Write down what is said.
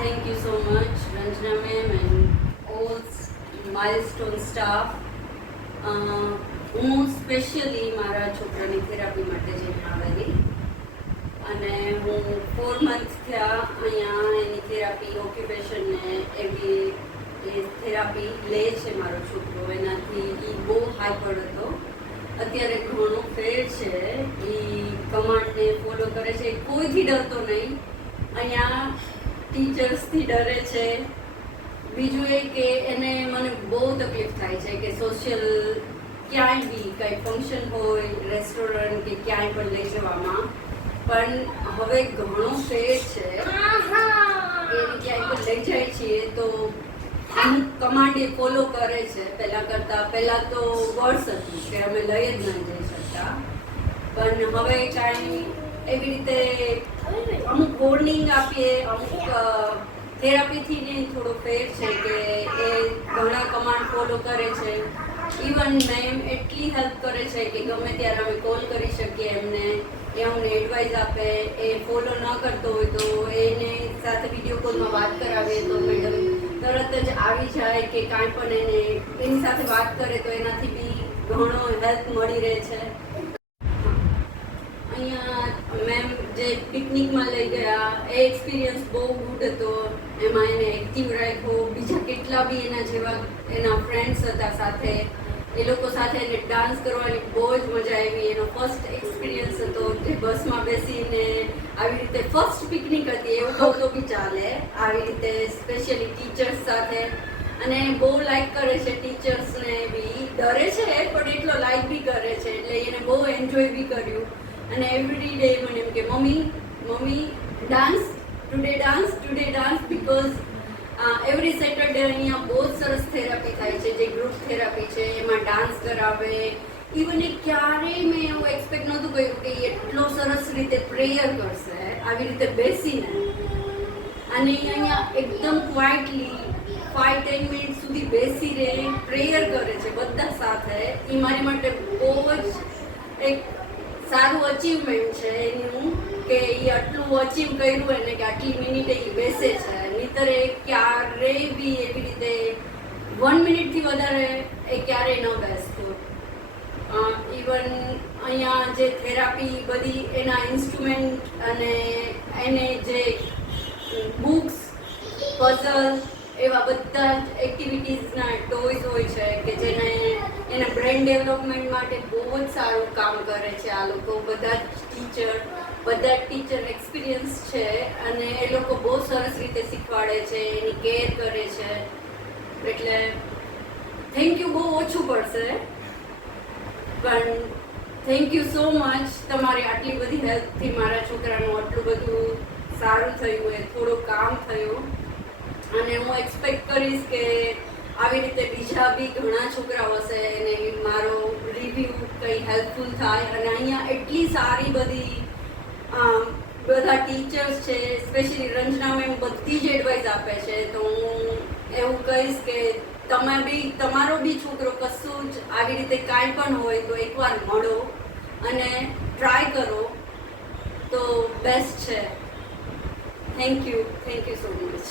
Thank you so much, Ranjana ma'am and all milestone staff. હું specially મારા છોકરાની therapy માટે જઈને આવેલી અને હું 4 months થયા અહીંયા એની થેરાપી ઓક્યુપેશનને એવી એ થેરાપી લે છે મારો છોકરો. એનાથી એ બહુ હાઈપર હતો. અત્યારે ઘણો ફેર છે. એ કમાન્ડને ફોલો કરે છે, કોઈથી ડરતો નહીં. અહીંયા ટીચર્સથી ડરે છે. બીજું એ કે એને મને બહુ તકલીફ થાય છે કે સોશિયલ ક્યાંય બી કંઈ ફંક્શન હોય, રેસ્ટોરન્ટ કે ક્યાંય પણ લઈ જવામાં. પણ હવે ઘણો ફેર છે. એ ક્યાંય પણ લઈ જાય છીએ તો અમુક કમાન્ડ એ ફોલો કરે છે. પહેલાં તો વર્ષ હતું કે અમે લઈ જ ન જઈ શકતા, પણ હવે કાંઈ એવી રીતે અમુક વોર્નિંગ આપીએ, અમુક થેરાપીથી ને થોડો ફેર છે કે એ ઘણા કમાન્ડ ફોલો કરે છે. ઇવન મેમ એટલી હેલ્પ કરે છે કે ગમે ત્યારે અમે કોલ કરી શકીએ એમને, એ અમને એડવાઇસ આપે. એ ફોલો ન કરતો હોય તો એને સાથે વિડીયો કોલમાં વાત કરાવીએ તો મેડમ તરત જ આવી જાય કે કાંઈ પણ એની સાથે વાત કરે તો એનાથી બી ઘણો હેલ્પ મળી રહે છે. અહીંયા મેમ જે પિકનિકમાં લઈ ગયા એ એક્સપિરિયન્સ બહુ ગુડ હતો. એમાં એને એક્ટિવ રાખ્યો. બીજા કેટલા બી એના જેવા એના ફ્રેન્ડ્સ હતા સાથે, એ લોકો સાથે એને ડાન્સ કરવાની બહુ જ મજા આવી. એનો ફર્સ્ટ એક્સપિરિયન્સ હતો કે બસમાં બેસીને આવી રીતે ફર્સ્ટ પિકનિક હતી એવું કહું તો બી ચાલે. આવી રીતે સ્પેશિયલી ટીચર્સ સાથે, અને બહુ લાઈક કરે છે ટીચર્સને બી. ડરે છે પણ એટલો લાઈક બી કરે છે, એટલે એને બહુ એન્જોય બી કર્યું. અને એવરી ડે મને એમ કે mummy dance today because every Saturday અહીંયા બહુ જ સરસ થેરાપી થાય છે, જે ગ્રુપ થેરાપી છે. એમાં ડાન્સ કરાવે. ઇવન એ ક્યારેય મેં એવું એક્સપેક્ટ નહોતું કર્યું કે એટલો સરસ રીતે પ્રેયર કરશે આવી રીતે બેસીને. અને અહીંયા એકદમ ક્વાઇટલી 5-10 મિનિટ સુધી બેસી રહે, પ્રેયર કરે છે બધા સાથે. એ મારી માટે બહુ જ એક સારું અચીવમેન્ટ છે એનું કે એ આટલું અચીવ કર્યું એને કે આટલી મિનિટે એ બેસે છે. નહીંતર એ ક્યારેય બી એવી રીતે 1 મિનિટથી વધારે એ ક્યારેય ન બેસતો. ઇવન અહીંયા જે થેરાપી બધી એના ઇન્સ્ટ્રુમેન્ટ અને એને જે બુક્સ, પઝલ એવા બધા જ એક્ટિવિટીઝના ટોયઝ હોય છે કે જેને એના બ્રેન ડેવલપમેન્ટ માટે બહુ જ સારું કામ કરે છે. આ લોકો બધા જ ટીચર એક્સપિરિયન્સ છે અને એ લોકો બહુ સરસ રીતે શીખવાડે છે, એની કેર કરે છે. એટલે થેન્ક યુ બહુ ઓછું પડશે, પણ થેન્ક યુ સો મચ. તમારી આટલી બધી હેલ્પથી મારા છોકરાનું આટલું બધું સારું થયું, એ થોડું કામ થયું. અને હું એક્સપેક્ટ કરીશ કે આવી રીતે બીજા બી ઘણા છોકરાઓ હશે એને મારો રિવ્યૂ કંઈ હેલ્પફુલ થાય. અને અહીંયા એટલી સારી બધા ટીચર્સ છે, સ્પેશિયલી રંજના મેમ બધી જ એડવાઇસ આપે છે. તો હું એવું કહીશ કે તમે બી તમારો બી છોકરો કશું જ આવી રીતે કાંઈ પણ હોય તો એકવાર મળો અને ટ્રાય કરો તો બેસ્ટ છે. Thank you so much.